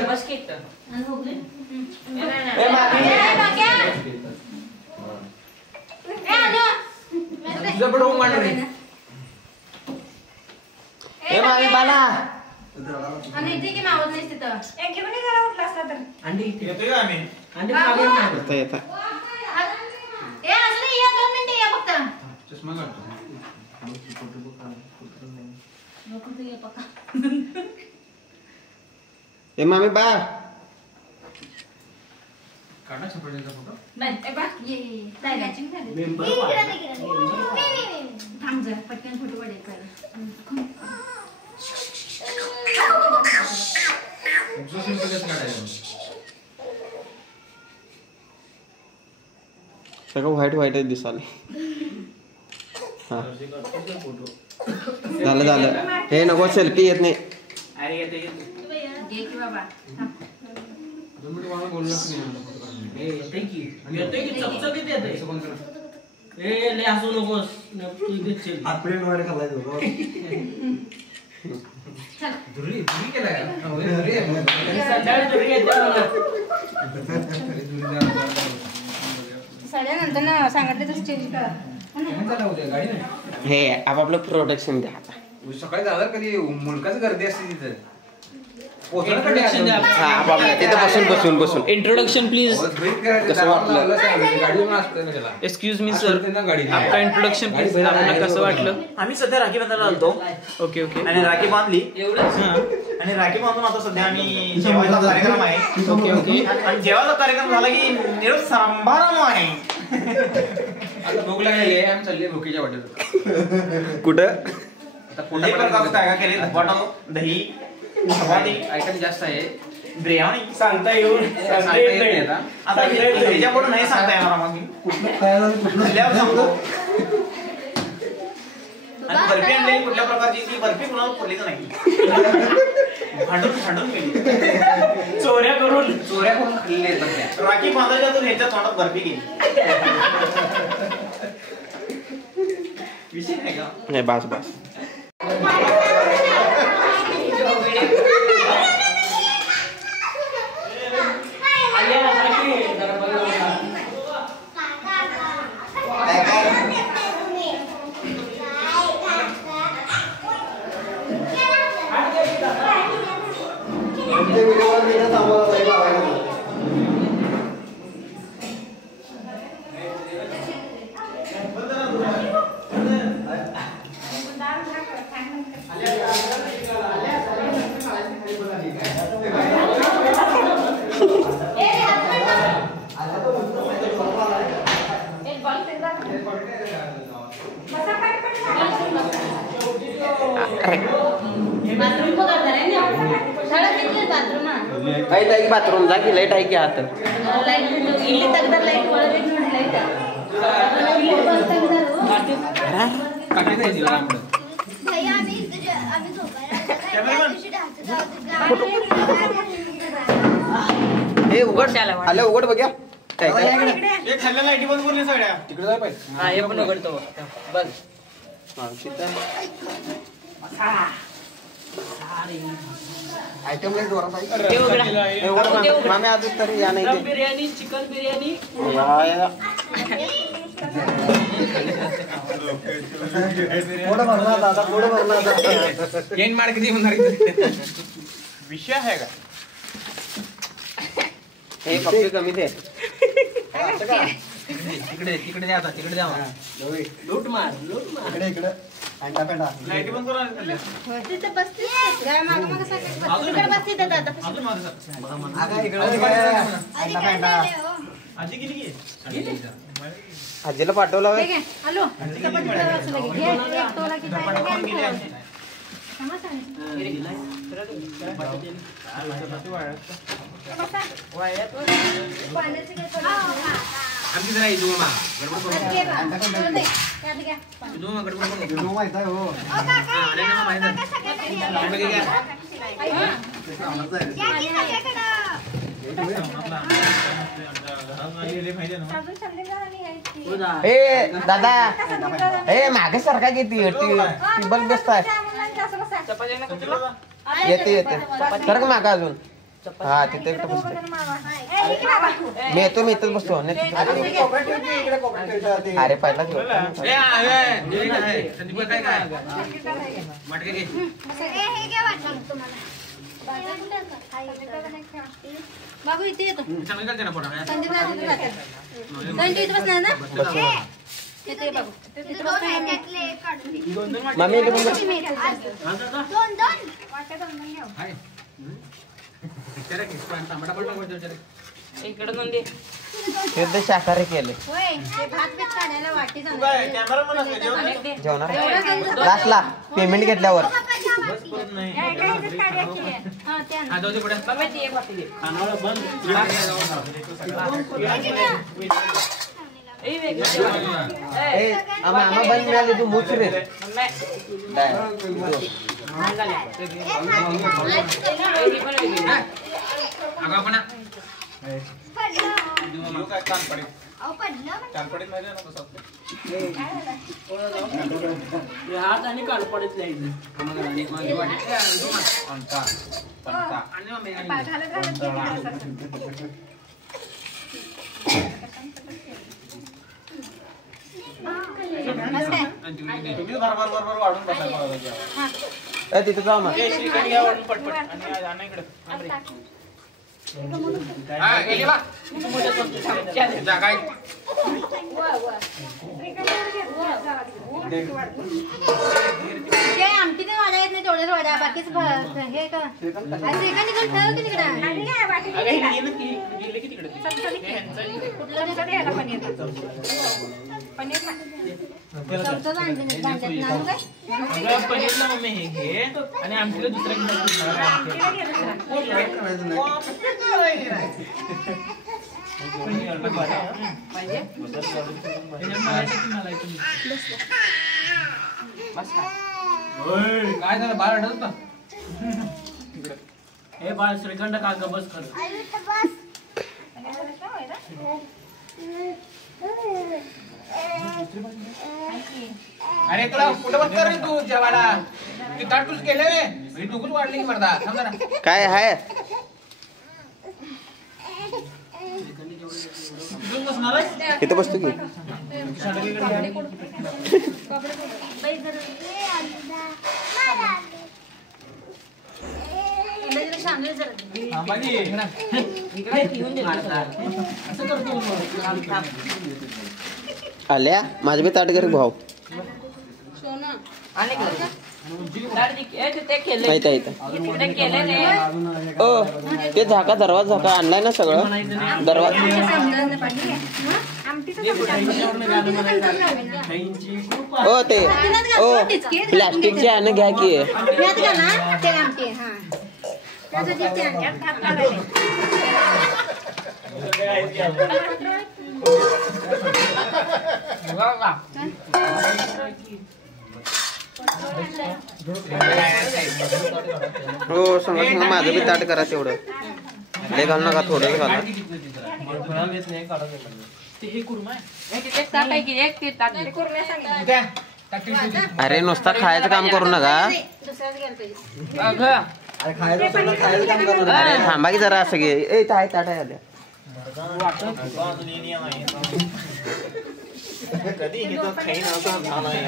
ए मामी बाला आणि ठीक आहे मावत नाही तिथं एक घेऊन जरा उठला असला तर येतोय का आम्ही येता येता ए असं नाही या 2 मिनिटं या फक्त चष्मा काढतो ए मामी बा काढा छपडीचा फोटो नाही ए बा ये नाही मॅचिंग झाली थांब जा पटकन फोटो काढायचा सगळं व्हाईट दिसाले हा झालं हे नको सेल्फी येत नाही अरे येते घे की बाबा येते की चकचकीत येते ए लय हसू नकोस तू घेशील हात प्लेट वगैरे खाल्लाय धुरी केलाय संध्याकाळी घरी येते साड्यानंतर ना सांगितलं तसं चेंज करा गाडी हे आपापलं प्रोडक्शन द्या आता सकाळी दादा कधी मुलकाच गर्दी असते तिथं हा आपापलं तिथं बसून इंट्रोडक्शन प्लीज कसं वाटलं एक्सक्यूज मी सर आपका इंट्रोडक्शन प्लीज आपल्याला कसं वाटलं आम्ही सध्या राखी बांधायला आलतो ओके ओके आणि राखी बांधली आणि राखी बांधून आता सध्या आम्ही जेवायचा कार्यक्रम आहे ओके ओके आणि जेवायचा कार्यक्रम झाला की निरोप समारंभ आहे आता भूक लागलेली आहे आम्ही चालले भुकीच्या वाटेत कुठं लई प्रकारचं काय काय केले धपाटा दही चपाती आयटम जास्त आहे बिर्याणी सांगता येऊन सांगता येत नाही आता. आता ह्याच्या पुढे नाही सांगता येणार आम्हाला खाल्ल्यावर सांगतो आणि बर्फी आणली कुठल्या प्रकारची ती बर्फी कुणाला पडली तर नाही भांडून गेली चोऱ्या करून खाल्लेले आहेत बघ. राखी बांधायच्या तर ह्याच्या तोंडात बर्फी गेली विषय नाही का नाही बस ए बाथरूम पकडणार आहे ना शाळा किती बाथरूम लाईट आहे की बाथरूम जा की लाईट आहे की हात लाईट ಇಲ್ಲಿ ತೆಗ್ದಾರ ಲೈಟ್ ಒಳಗೆ ನೋಡಿ ಲೈಟ್ ಇಲ್ಲಿ ಬಂದು ತೆಗ್ದಾರು भैया आम्ही झोपायला हे उघड आले उघड बघ्या काय काय खाल्ल्या लाईटी बंद करून सगळ्या तिकडे जाय पाहिजे हा हे पण उघडतो बघ आयटम लाईट वरात आहे मामे अजून तरी या नाही बिर्याणी चिकन बिर्याणी पुढे भरणार दादा पुढे भरणार दादा येण मार किती होणार विषय आहे का हे कॉफी कमी दे तिकडे द्या आता तिकडे द्या लूट मार इकडे इकडे अंडा पेंडा लाईटी बंद करून तिथे बसते काय मागं मागं सांगायचं तिकडे बसते दादा आगा इकडे अंडा पेंडा आजी किती आजीला पाठवला ठीक आहे हॅलो चपाती करायचं लगे घे एक तोला की काय आमची जरा इथून मा गडबड करू इथून माहित आहे हो ए दादा ए मागे सारखा किती टिबल बसताय येते येते सर का मागा अजून हा तिथे एकटं बसतो मी इथंच बसतो अरे पहिला बाबू इथे येतो संदीप इथे बसणार ना येते बाबू इथे मम्मी इकडे बघ. इकडे नंदी युद्ध शाकाहारी केले होय ते भात बीत काढायला वाटी जेवणार लास्टला पेमेंट घेतल्यावर आम्हा बंद मिळाली तू मुच रे हात आणि कालपडीत लाईट तुम्ही बरोबर वाढून बसायला तिथे जाऊ मग श्रीखंड घ्या वाढून पटपट आणि इकडे हा गेली बा जा काय आमटी ते वाड्या येत नाही तेवढ्याच वाड्या बाकीच हे का श्रीखंड ठेव की तिकडे गेले की तिकडे पनीरला मम्मी हे घे आणि आमटीला दुसऱ्या काय झालं बाहेर अडत ना हे बाळ श्रीखंड का बस कर अरे तुला कुठं बस कर रे तू जेवायला ती ताट तूच केले रे तूच वाढली की मर्दा थांब जरा काय आहे इथं बसतो की आल्या माझे बी ताट कर भाऊ माहित आहे ते झाका दरवाजा झाका आणलाय ना सगळं दरवाजा ओ ते ओ प्लास्टिकचे आण घ्या की हो सांगा माझं बी ताट करा तेवढं लय घाल नका थोडंच घाला अरे नुसता खायचं काम करू नका अरे थांबा की जरा असं घे ताट आहे आल्या कधी खाईन असं झालंय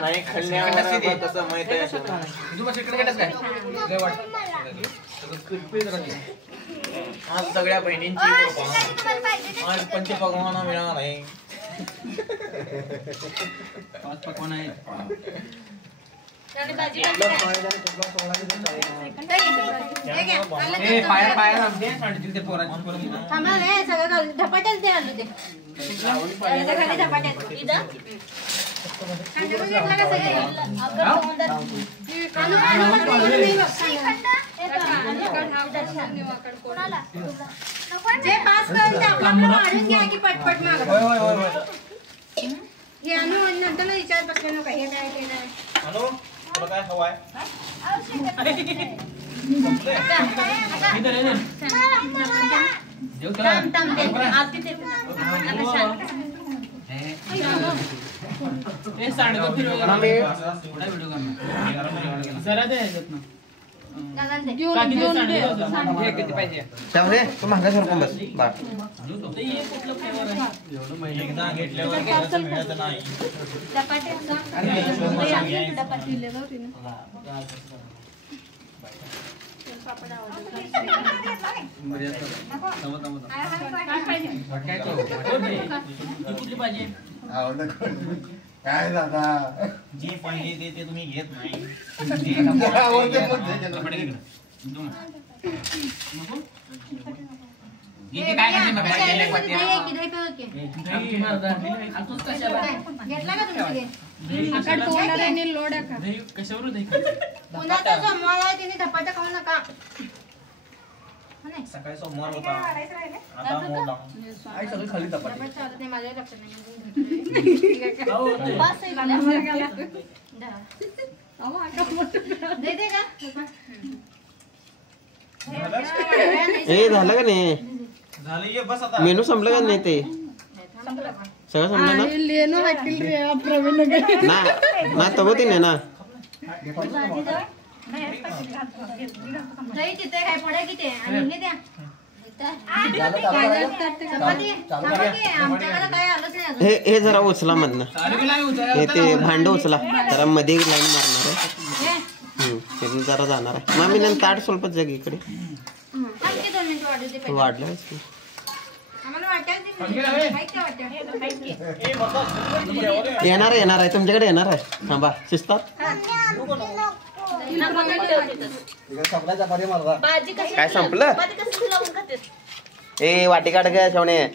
नाही खाल्ल्यावर कसं माहित आहे आज सगळ्या बहिणींची आज पंचपक्वान्न मिळाला नाही 5 पक्वान्न आहेत धपाट्याच दे आलू ते खाली धपाट्याच जे पास करून आपल्याला वाढून घ्या की पटपट माग हे आणू नंतर विचार बसले नको हे काय ते नाही आणू तुला काय हवाय त्यामुळे तू महागा सरकून बस बा एकदा घेतल्यावर मिळत नाही काय दादा जी पाहिजे ते तुम्ही घेत नाही धपाटा खाऊ नका सकाळी सोमवार होता आता मोडा आई सगळी खाली धपाटे चालत नाही माझ्या लक्षात नाही दे दे का ए झालं का नाही झालं ये बस आता मेनू संपलं का नाही ते सगळं संपलं ना ना तबती नाही ना तिथे काय पडे की ते आणि द्या हे जरा उचला मधनं हे ते भांड उचला जरा मध्ये लाईन मारणार आहे जरा जाणार आहे मग मी ताट स्वल्प जग इकडे वाढलं येणार आहे तुमच्याकडे येणार आहे थांबा शिस्तात काय संपलं ए वाटी काढ काय शेवणे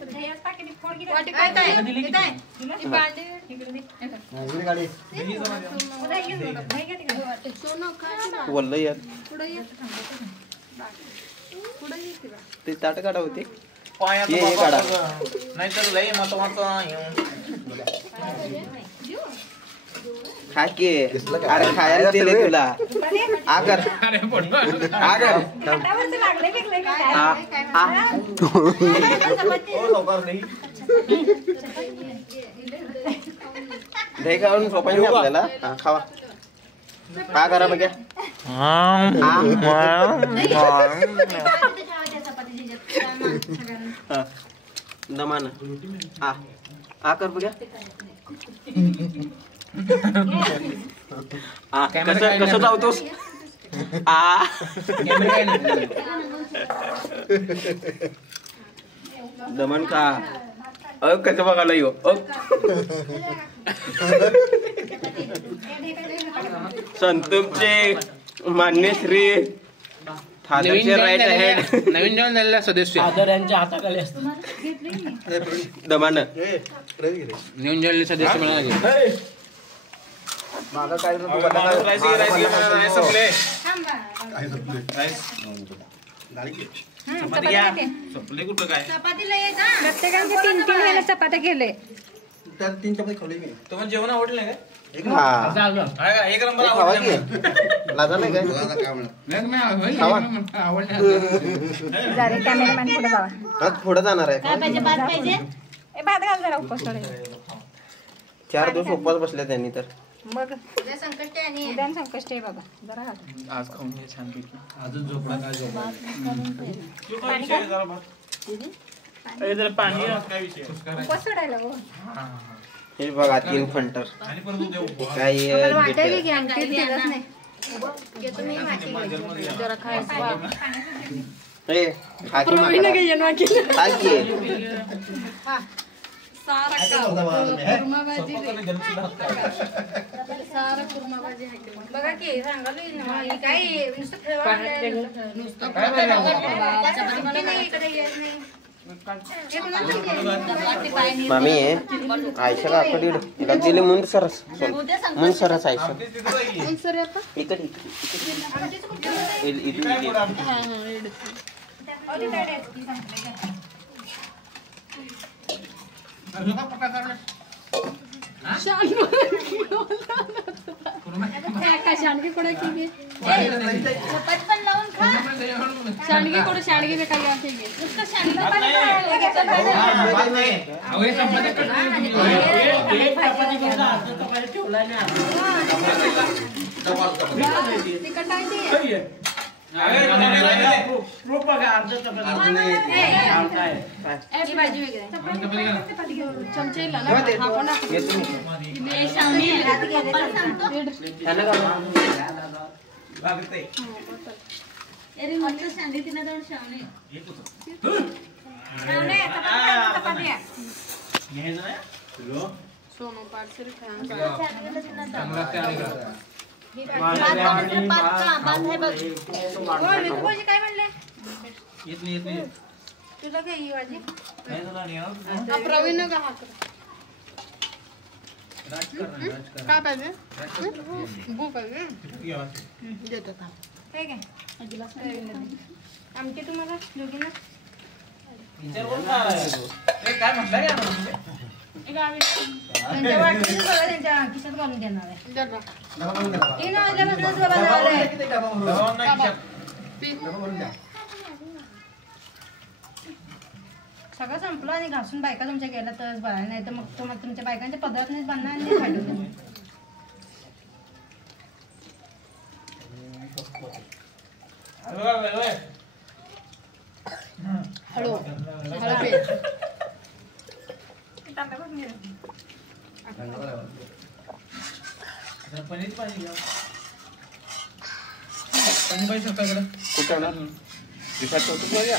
बोललं यार ते ताट काढा होते काढा नाहीतर लई महत्वाचं खा की अरे खायला दिले तुला आगर आगर दही खाऊन झोपायचं नाही आपल्याला खावा का करा बघ्या दमान आ कर बघ्या कसं धावतोस दमन का कसं बघायला येऊ संतूपचे मान्यश्री फादरचे राईट हँड नवीन जेवण झालेला सदस्य फादर यांच्या हाताखाली असतात दमान नवीन जेवलेले सदस्य मिळाले मागं काय चपातीला ये जा. प्रत्येकाचे 3-3 वेळेला चपात्या केले. त्यात 3 चपाती खाल्ली मी. तुम्हाला जेवण आवडलं नाही हा एक नंबर खावा आवडलं की लाजा नाही काय जरा कॅमेरामॅन पुढे जावा. पुढे जाणार आहे काय पाहिजे भात पाहिजे ए भात घाल जरा उपवास सोडे. 4 दिवस उपवास बसले त्यांनी तर मग उद्या संकष्टी आणि उद्या संकष्ट आहे बाबा जरा घाल. आज खाऊन घे छान पैकी अजून झोपला काय झोपला पाणी उपवास सोडायला हो. हे बघा 3 फंटर आणि परत उद्या उपवास. काय मला वाटायला की आणखी दिलंच नाही. घेतो मी माझी जरा खायचं. ए खाकी माकडा खाकी सारा कुर्मा भाजी सारा कुर्मा भाजी बघा की सांगायला काय नुसतं मामी आयशा काकडी तिला दिले मुंड सरस मुंड सरस आयशा इकडे शांडगे कोणा की चपाती पण लावून खा. शांडगे कोण शांडगे बेकार घ्या नुसतं सोनू पार्सल काय म्हणले तुला काय ही भाजी प्रवीण का पाहिजे भूक आहे देतो काय आमचे तुम्हाला दोघींना काय म्हटलं त्यांच्या वाटणीचं सगळं त्यांच्या खिशात घालून देणार सगळं संपलं आणि घासून बायका तुमच्या गेल्या तरच बघा नाही तर मग तुम्हाला तुमच्या बायकांच्या पदरात नाही बांधणार आणि खाली हळू पनीर पाहिजे पनीर पाहिजे स्वतःकडे कुठं ना दिसायचं होतं बघा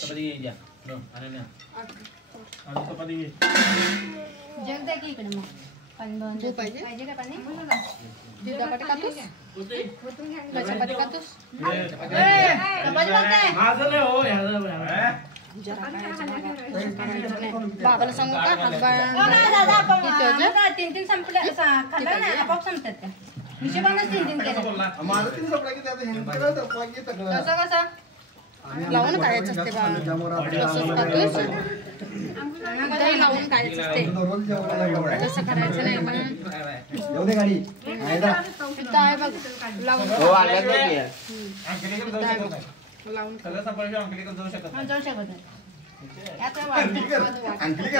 चपाती घ्या चपाती घे जग द्या की इकडे मग पाणी पाहिजे का पाणी चपाती खातोस चपाती खातोस बाबाला सांगू का 3-3 संपल्या खाल्ला ना आपोआप संपतात त्या हिशोबानच 3-3 केलं कसं कसं लावून करायचं असते दही लावून करायचं असते तसं करायचं नाही आहे बघ लावून सगळं संपल्याशिवाय जाऊ शकत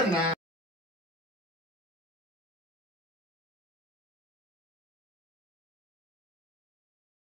नाही